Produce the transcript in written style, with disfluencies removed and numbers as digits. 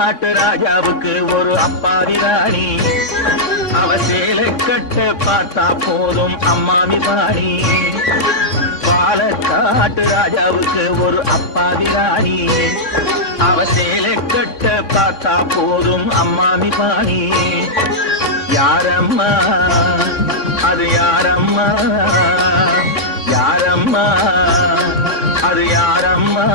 பாலக்காட்டு ராஜாவுக்கு ஒரு அப்பாவி ராணி. அவ சேலை கட்ட பார்த்தா போதும் அம்மாமி பாணி. பாலக்காட்டு ராஜாவுக்கு ஒரு அப்பாவி ராணி. அவ சேலை கட்ட பார்த்தா போதும் அம்மாமி பாணி. யாரம்மா அது யாரம்மா, யாரம்மா அது யாரம்மா.